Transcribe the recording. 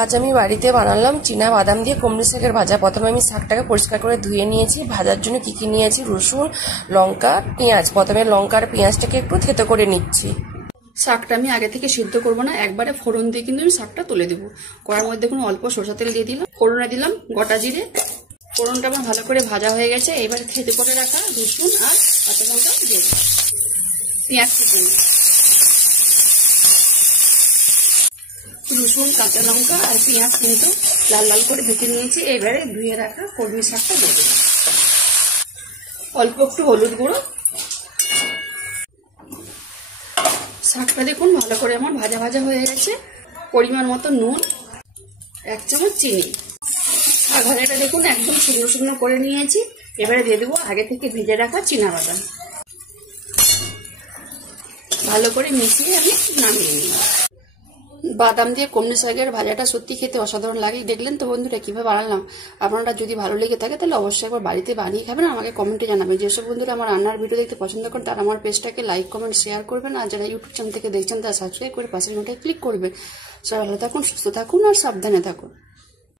আজ আমি বাড়িতে বানালাম চীনা বাদাম দিয়ে কুমড়ো শাকের ভাজা। প্রথমে আমি শাকটাকে পরিষ্কার করে ধুয়ে নিয়েছি। ভাজার জন্য কি কি নিয়েছি, রসুন, লঙ্কা, পেঁয়াজ। প্রথমে লঙ্কা আর পেঁয়াজটাকে একটু থেতো করে নিচ্ছি। শাকটা আমি আগে থেকে সিদ্ধ করব না, একবারে ফোড়ন দিয়ে কিন্তু আমি শাকটা তুলে দেবো। কড়ার মধ্যে কোনো অল্প সরষা তেল দিয়ে দিলাম, ফোড়নে দিলাম গোটা জিরে। ফোড়নটা আমার ভালো করে ভাজা হয়ে গেছে। এবারে থেতো করে রাখা রসুন আর কাঁচা লঙ্কা দিয়ে দিলাম, পেঁয়াজ কুচি, রসুন, কাঁচা লঙ্কা আর পেঁয়াজ কিন্তু লাল লাল করে ভেজে নিয়েছি। এবারে ধুয়ে রাখা কলমি শাকটা দিয়ে দেবো, অল্প একটু হলুদ গুঁড়ো। শাকটা দেখুন ভালো করে আমার ভাজা ভাজা হয়ে গেছে। পরিমাণ মতো নুন, 1 চামচ চিনি। শাক ভাজাটা দেখুন একদম শুকনো শুকনো করে নিয়েছি। এবারে দিয়ে দেবো আগে থেকে ভেজে রাখা চীনা বাদাম। ভালো করে মিশিয়ে আমি নামিয়ে নিই। বাদাম দিয়ে কুমড়ো শাকের ভাজাটা সত্যি খেতে অসাধারণ লাগে। দেখলেন তো বন্ধুরা কিভাবে বানালাম। আপনারা যদি ভালো লেগে থাকে তাহলে অবশ্যই একবার বাড়িতে বানিয়ে খাবেন, আমাকে কমেন্টে জানাবেন। যেসব বন্ধুরা আমার রান্নার ভিডিও দেখতে পছন্দ করেন তারা আমার পেজটাকে লাইক, কমেন্ট, শেয়ার করবেন। আর যারা ইউটিউব চ্যানেল থেকে দেখছেন তারা সাবস্ক্রাইব করে পাশের ঘন্টায় ক্লিক করবেন। সবাই ভালো থাকুন, সুস্থ থাকুন আর সাবধানে থাকুন।